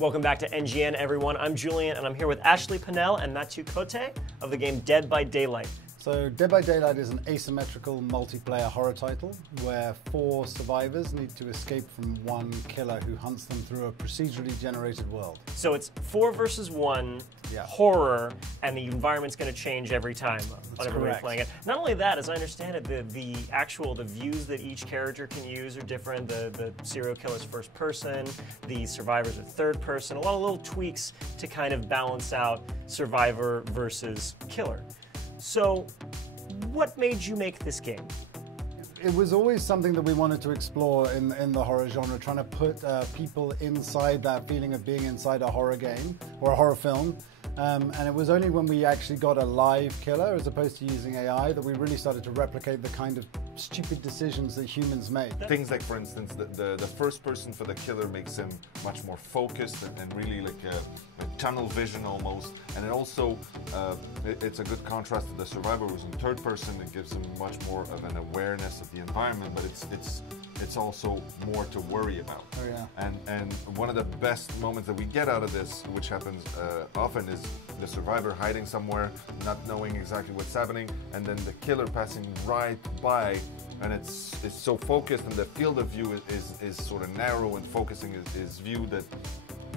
Welcome back to NGN, everyone. I'm Julian, and I'm here with Ashley Pennell and Mathieu Cote of the game Dead by Daylight. So Dead by Daylight is an asymmetrical multiplayer horror title where 4 survivors need to escape from one killer who hunts them through a procedurally generated world. So it's 4 versus 1 Yeah. horror, and the environment's going to change every time whenever we're correct. playing it. Not only that, as I understand it, the views that each character can use are different. The serial killer's first person, the survivors are third person. A lot of little tweaks to kind of balance out survivor versus killer. So, what made you make this game? It was always something that we wanted to explore in the horror genre, trying to put people inside that feeling of being inside a horror game or a horror film. And it was only when we actually got a live killer, as opposed to using AI, that we really started to replicate the kind of stupid decisions that humans make. Things like, for instance, the first person for the killer makes him much more focused and really like a tunnel vision almost. And it also, it's a good contrast to the survivor who's in third person. It gives him much more of an awareness of the environment, but it's also more to worry about. Oh yeah. And one of the best moments that we get out of this, which happens often, is the survivor hiding somewhere, not knowing exactly what's happening, and then the killer passing right by, and it's so focused, and the field of view is sort of narrow and focusing his view that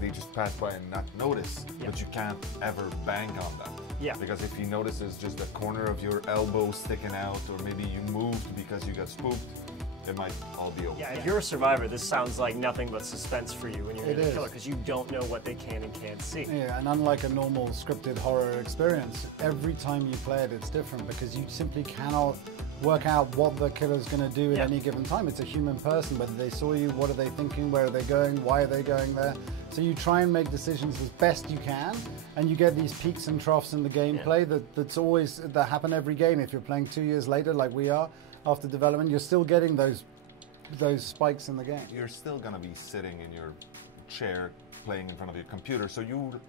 they just pass by and not notice. Yeah. But you can't ever bank on that. Yeah. Because if he notices just the corner of your elbow sticking out, or maybe you moved because you got spooked, it might all be over. Yeah, if you're a survivor, this sounds like nothing but suspense for you when you're It the is. killer, because you don't know what they can and can't see. Yeah, and unlike a normal scripted horror experience, every time you play it, it's different because you simply cannot work out what the killer's going to do at any given time. It's a human person, whether they saw you, what are they thinking, where are they going, why are they going there. So you try and make decisions as best you can, and you get these peaks and troughs in the gameplay that happen every game. If you're playing 2 years later, like we are, after development, you're still getting those spikes in the game. You're still going to be sitting in your chair playing in front of your computer, so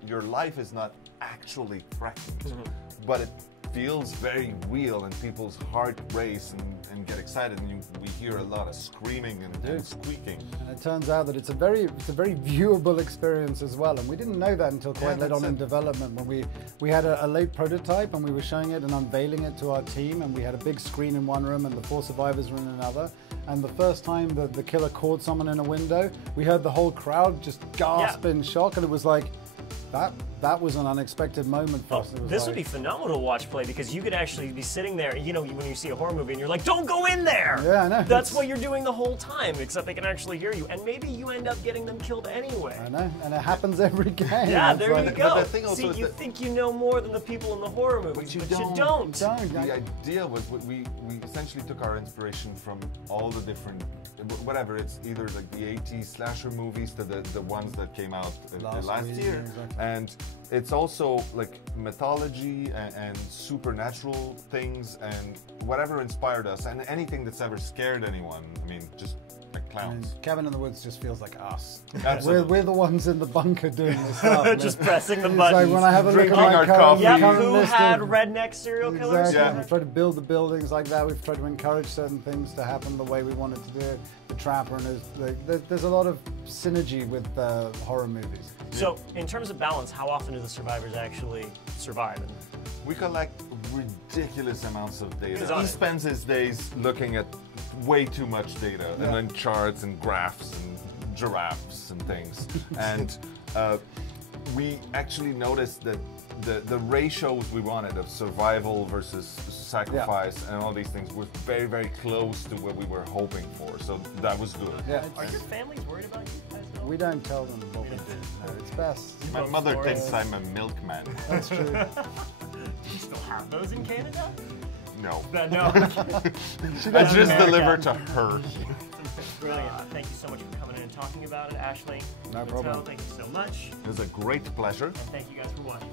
your life is not actually threatened, but it feels very real, and people's heart race and get excited, and we hear a lot of screaming and squeaking. And it turns out that it's a very viewable experience as well, and we didn't know that until quite late on in development, when we had a late prototype and we were showing it and unveiling it to our team, and we had a big screen in one room and the 4 survivors were in another. And the first time that the killer caught someone in a window, we heard the whole crowd just gasp in shock, and it was like, that was an unexpected moment for us. This would be phenomenal to watch play, because you could actually be sitting there, you know, when you see a horror movie and you're like, don't go in there! Yeah, I know. That's what you're doing the whole time, except they can actually hear you. And maybe you end up getting them killed anyway. I know, and it happens every game. Yeah, It's there like, you go. But the thing also See, is you that think you know more than the people in the horror movies, but you don't. The idea was we essentially took our inspiration from all the different, whatever, it's either like the 80s slasher movies to the ones that came out last year. Exactly. And it's also like mythology and supernatural things and whatever inspired us, and anything that's ever scared anyone. I mean, just like clowns. Cabin in the Woods just feels like us. Absolutely. We're the ones in the bunker doing this stuff. Just pressing the It's buttons. like when I have a look at Drinking my our current, coffee. Yep, current who list had of- redneck serial killers? Exactly. Yeah. We've tried to build the buildings like that. We've tried to encourage certain things to happen the way we wanted to do it. The Trapper, and there's a lot of synergy with horror movies. So, in terms of balance, how often do the survivors actually survive? We collect ridiculous amounts of data. on He it. spends his days looking at way too much data, and then charts and graphs and giraffes and things. And we actually noticed that the ratios we wanted of survival versus sacrifice and all these things were very, very close to what we were hoping for. So that was good. Yeah. Are your families worried about you guys at all? We don't tell them what we do. No, it's best. My mother thinks I'm a milkman. That's true. Do you still have those in Canada? No. No. I just deliver to her. Brilliant. Thank you so much for coming in and talking about it, Ashley. No Mattel, problem. Thank you so much. It was a great pleasure. And thank you guys for watching.